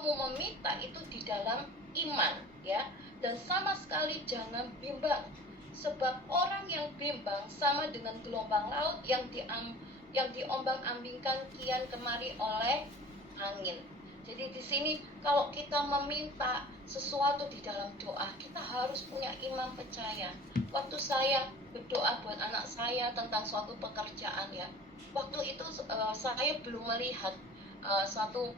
kamu meminta itu di dalam iman, ya. Dan sama sekali jangan bimbang, sebab orang yang bimbang sama dengan gelombang laut yang diombang-ambingkan kian kemari oleh angin. Jadi di sini kalau kita meminta sesuatu di dalam doa, kita harus punya iman percaya. Waktu saya berdoa buat anak saya tentang suatu pekerjaan, ya, waktu itu saya belum melihat suatu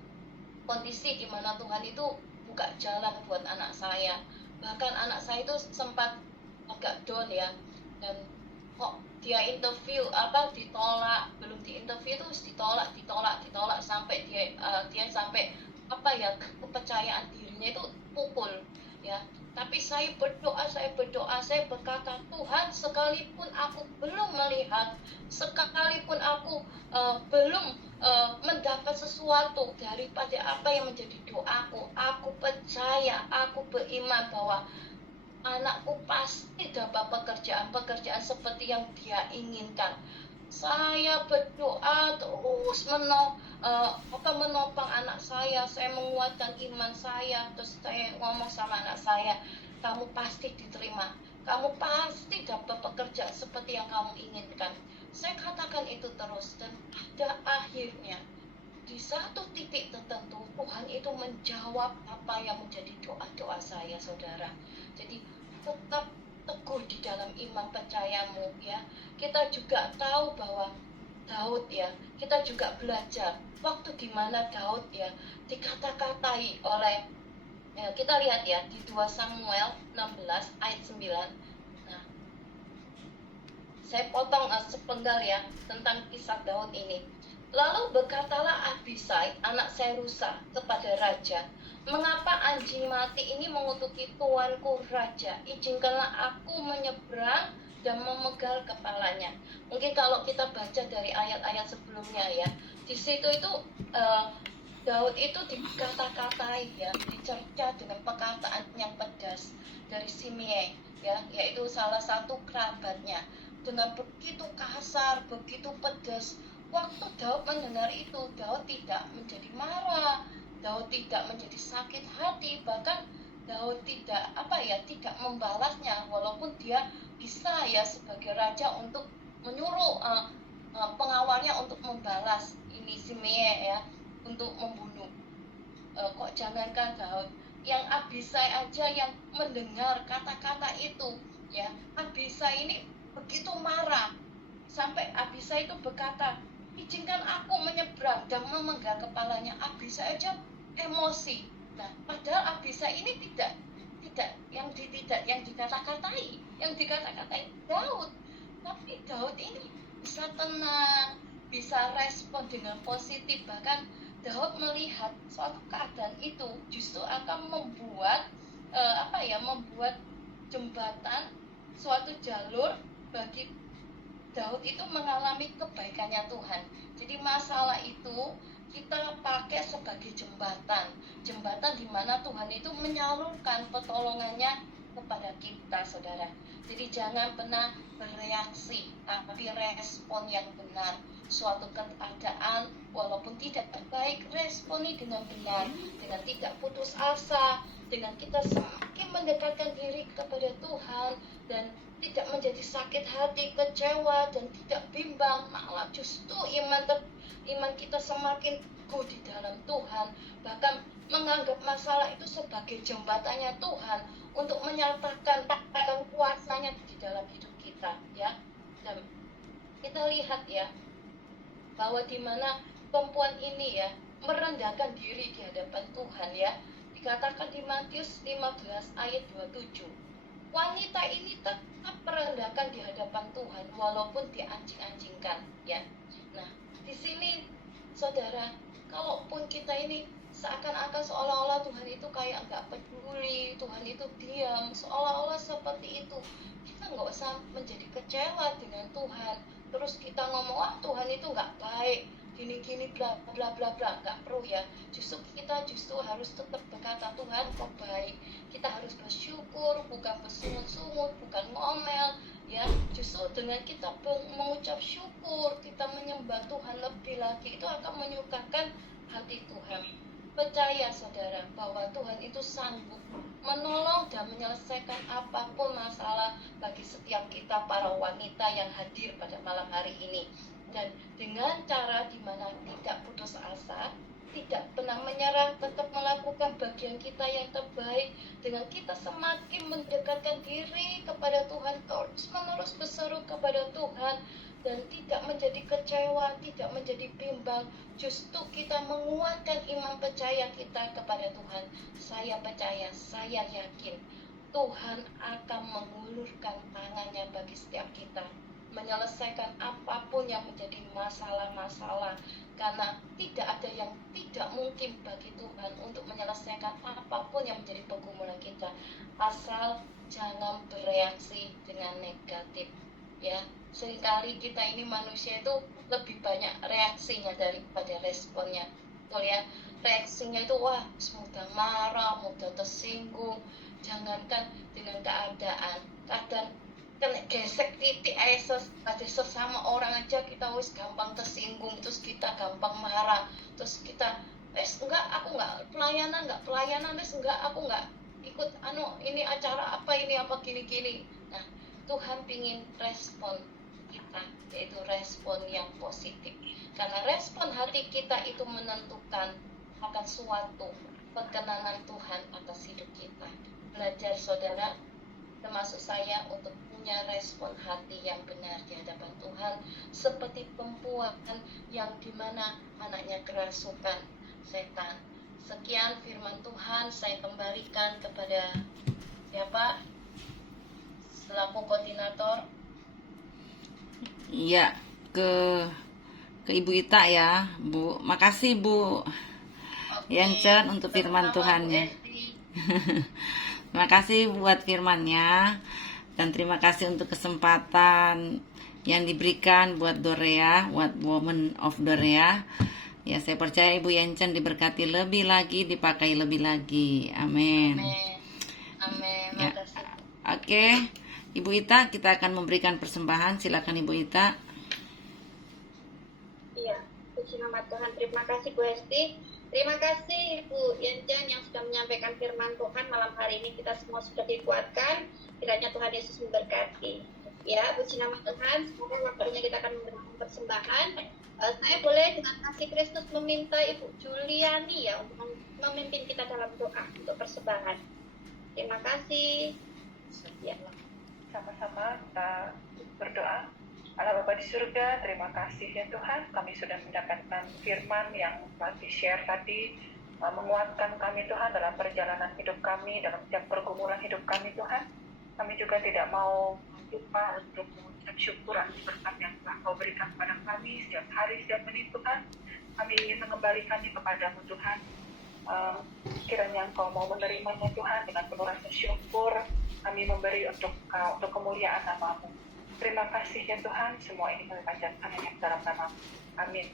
kondisi di mana Tuhan itu buka jalan buat anak saya. Bahkan anak saya itu sempat agak down, ya, dan kok dia interview ditolak, belum diinterview terus ditolak sampai dia sampai kepercayaan dirinya itu pukul, ya. Tapi saya berdoa, saya berkata, Tuhan, sekalipun aku belum melihat, sekalipun aku belum mendapat sesuatu daripada apa yang menjadi doaku, aku percaya, aku beriman bahwa anakku pasti dapat pekerjaan seperti yang dia inginkan. Saya berdoa terus menopang anak saya menguatkan iman saya. Terus saya ngomong sama anak saya, kamu pasti diterima, kamu pasti dapat pekerjaan seperti yang kamu inginkan. Saya katakan itu terus, dan pada akhirnya di satu titik tertentu Tuhan itu menjawab apa yang menjadi doa-doa saya, saudara. Jadi tetap teguh di dalam iman percayamu, ya. Kita juga tahu bahwa Daud, ya, kita juga belajar waktu di mana Daud, ya, dikata-katai oleh, ya, kita lihat, ya, di 2 Samuel 16 ayat 9. Nah, saya potong sepenggal, ya, tentang kisah Daud ini. Lalu berkatalah Abisai anak Serusa kepada raja, mengapa anjing mati ini mengutuki tuanku raja? Izinkanlah aku menyeberang dan memegal kepalanya. Mungkin kalau kita baca dari ayat-ayat sebelumnya, ya, di situ itu Daud itu dikata-katai, ya, dicerca dengan perkataan yang pedas dari Simei, ya, yaitu salah satu kerabatnya, dengan begitu kasar, begitu pedas. Waktu Daud mendengar itu, Daud tidak menjadi marah, Daud tidak menjadi sakit hati, bahkan Daud tidak membalasnya, walaupun dia bisa, ya, sebagai raja untuk menyuruh pengawalnya untuk membalas ini Simei, ya, untuk membunuh. Kok jangankan Daud, yang Abisai aja yang mendengar kata-kata itu, ya, Abisai ini begitu marah sampai Abisai itu berkata, izinkan aku menyeberang dan memenggal kepalanya. Abisai aja emosi. Nah, padahal Abisai ini tidak yang dikata-katai, Daud. Tapi Daud ini bisa tenang, bisa respon dengan positif. Bahkan Daud melihat suatu keadaan itu justru akan membuat membuat jembatan, suatu jalur bagi Daud itu mengalami kebaikannya Tuhan. Jadi masalah itu kita pakai sebagai jembatan di mana Tuhan itu menyalurkan pertolongannya kepada kita, saudara. Jadi jangan pernah bereaksi, tapi respon yang benar. Suatu keadaan walaupun tidak baik, responi dengan benar, dengan tidak putus asa, dengan kita semakin mendekatkan diri kepada Tuhan dan tidak menjadi sakit hati, kecewa, dan tidak bimbang, malah justru iman kita semakin teguh di dalam Tuhan, bahkan menganggap masalah itu sebagai jembatannya Tuhan untuk menyatakan kuasanya di dalam hidup kita, ya. Dan kita lihat, ya, bahwa di mana perempuan ini, ya, merendahkan diri di hadapan Tuhan, ya. Dikatakan di Matius 15 ayat 27. Wanita ini tetap merendahkan di hadapan Tuhan walaupun dianjing-anjingkan, ya. Nah, di sini saudara, kalaupun kita ini seakan-akan seolah-olah Tuhan itu kayak nggak peduli, Tuhan itu diam, seolah-olah seperti itu, kita nggak usah menjadi kecewa dengan Tuhan. Terus kita ngomong, Tuhan itu nggak baik, gini-gini bla bla bla bla, nggak perlu, ya. Kita harus tetap berkata, Tuhan kok baik. Kita harus bersyukur, bukan bersungut-sungut, bukan ngomel, ya. Justru dengan kita mengucap syukur, kita menyembah Tuhan lebih lagi, itu akan menyukakan hati Tuhan. Percaya saudara bahwa Tuhan itu sanggup menolong dan menyelesaikan apapun masalah bagi setiap kita para wanita yang hadir pada malam hari ini. Dan dengan cara di mana tidak putus asa, tidak pernah menyerah, tetap melakukan bagian kita yang terbaik, dengan kita semakin mendekatkan diri kepada Tuhan, terus-menerus berseru kepada Tuhan, dan tidak menjadi kecewa, tidak menjadi bimbang, justru kita menguatkan iman percaya kita kepada Tuhan. Saya percaya, saya yakin Tuhan akan mengulurkan tangannya bagi setiap kita, menyelesaikan apapun yang menjadi masalah-masalah, karena tidak ada yang tidak mungkin bagi Tuhan untuk menyelesaikan apapun yang menjadi pergumulan kita, asal jangan bereaksi dengan negatif. Ya, seringkali kita ini manusia itu lebih banyak reaksinya daripada responnya. Betul ya, reaksinya itu wah mudah marah, mudah tersinggung. Jangankan dengan keadaan, kadang kena gesek titik ada sesama orang aja kita wis gampang tersinggung, terus kita gampang marah, terus kita aku nggak pelayanan aku nggak ikut ini acara apa ini apa gini. Nah, Tuhan pingin respon kita, yaitu respon yang positif, karena respon hati kita itu menentukan akan suatu perkenanan Tuhan atas hidup kita. Belajar saudara, termasuk saya, untuk punya respon hati yang benar di hadapan Tuhan, seperti perempuan yang dimana anaknya kerasukan setan. Sekian firman Tuhan, saya kembalikan kepada siapa selaku koordinator. Iya, ke Ibu Ita ya, Bu. Makasih Bu Yancen untuk firman Tuhannya. Terima kasih buat firmannya, dan terima kasih untuk kesempatan yang diberikan buat Dorea, buat Woman of Dorea. Ya, saya percaya Ibu Yancen diberkati lebih lagi, dipakai lebih lagi. Amin. Amin. Ya. Oke, Ibu Ita, kita akan memberikan persembahan. Silakan Ibu Ita. Iya, puji nama Tuhan. Terima kasih Bu Hesti. Terima kasih Bu Yancen yang sudah menyampaikan firman Tuhan malam hari ini. Kita semua sudah dikuatkan. Kiranya Tuhan Yesus memberkati. Ya, puji nama Tuhan. Semoga waktunya kita akan memberikan persembahan. Saya boleh dengan kasih Kristus meminta Ibu Juliani ya untuk memimpin kita dalam doa untuk persembahan. Terima kasih. Ya. Sama-sama kita berdoa. Allah Bapa di surga, terima kasih ya Tuhan, kami sudah mendapatkan firman yang telah di-share tadi, menguatkan kami Tuhan dalam perjalanan hidup kami, dalam setiap pergumulan hidup kami Tuhan. Kami juga tidak mau lupa untuk mengucap syukur atas berkat yang telah Kau berikan kepada kami setiap hari, setiap menit Tuhan. Kami ingin mengembalikannya kepadamu Tuhan. Kiranya Engkau mau menerimanya Tuhan dengan penuh rasa syukur. Kami memberi untuk kemuliaan nama-Mu. Terima kasih ya Tuhan, semua ini kami panjatkan hanya dalam nama. Amin.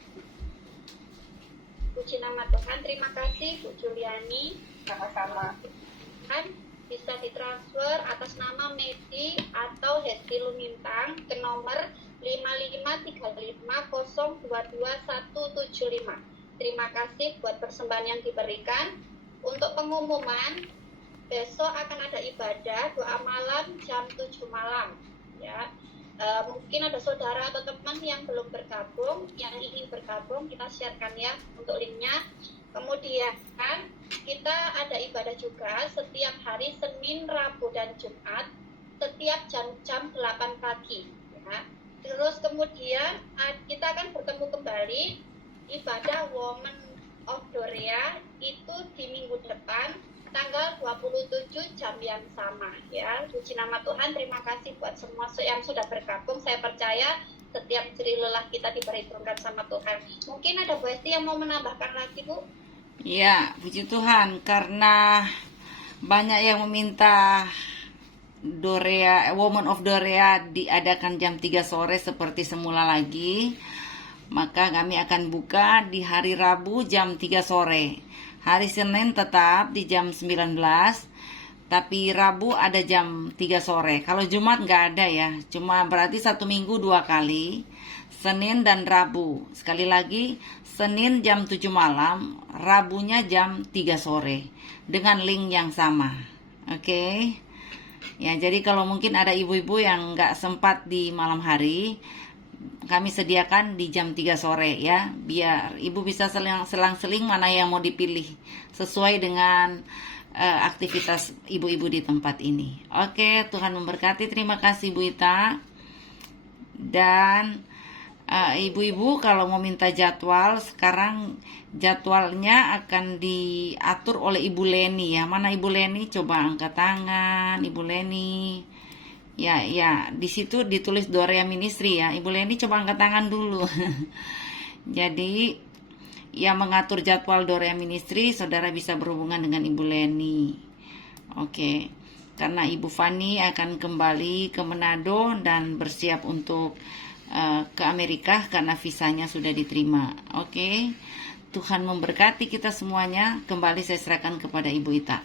Puji nama Tuhan, terima kasih Bu Juliani. Sama-sama. Tuhan bisa ditransfer atas nama Medi atau Hesti Lumintang ke nomor 5535022175. Terima kasih buat persembahan yang diberikan. Untuk pengumuman, besok akan ada ibadah doa malam jam 7 malam. Ya. Mungkin ada saudara atau teman yang belum bergabung, yang ingin bergabung, kita sharekan ya untuk linknya. Kemudian kita ada ibadah juga setiap hari Senin, Rabu, dan Jumat setiap jam 8 pagi ya. Terus kemudian kita akan bertemu kembali ibadah Woman of Dorea itu di minggu depan tanggal 27 jam yang sama ya. Puji nama Tuhan, terima kasih buat semua yang sudah bergabung. Saya percaya setiap jerih lelah kita diperhitungkan sama Tuhan. Mungkin ada Bu Esti yang mau menambahkan lagi Bu? Ya, puji Tuhan, karena banyak yang meminta Dorea, Woman of Dorea diadakan jam 3 sore seperti semula lagi, maka kami akan buka di hari Rabu jam 3 sore. Hari Senin tetap di jam 19, tapi Rabu ada jam 3 sore. Kalau Jumat nggak ada ya, cuma berarti 1 minggu 2 kali. Senin dan Rabu. Sekali lagi, Senin jam 7 malam, Rabunya jam 3 sore. Dengan link yang sama. Oke. Ya, jadi kalau mungkin ada ibu-ibu yang nggak sempat di malam hari, kami sediakan di jam 3 sore ya. Biar ibu bisa selang-seling mana yang mau dipilih. Sesuai dengan aktivitas ibu-ibu di tempat ini. Oke, Tuhan memberkati. Terima kasih Bu Ita. Dan ibu-ibu kalau mau minta jadwal, sekarang jadwalnya akan diatur oleh Ibu Leni ya. Mana Ibu Leni? Coba angkat tangan, Ibu Leni. Ya, di situ ditulis Dorea Ministry ya. Ibu Leni coba angkat tangan dulu. Jadi, yang mengatur jadwal Dorea Ministry, saudara bisa berhubungan dengan Ibu Leni. Oke. Karena Ibu Fani akan kembali ke Manado dan bersiap untuk ke Amerika karena visanya sudah diterima. Oke. Tuhan memberkati kita semuanya. Kembali saya serahkan kepada Ibu Ita.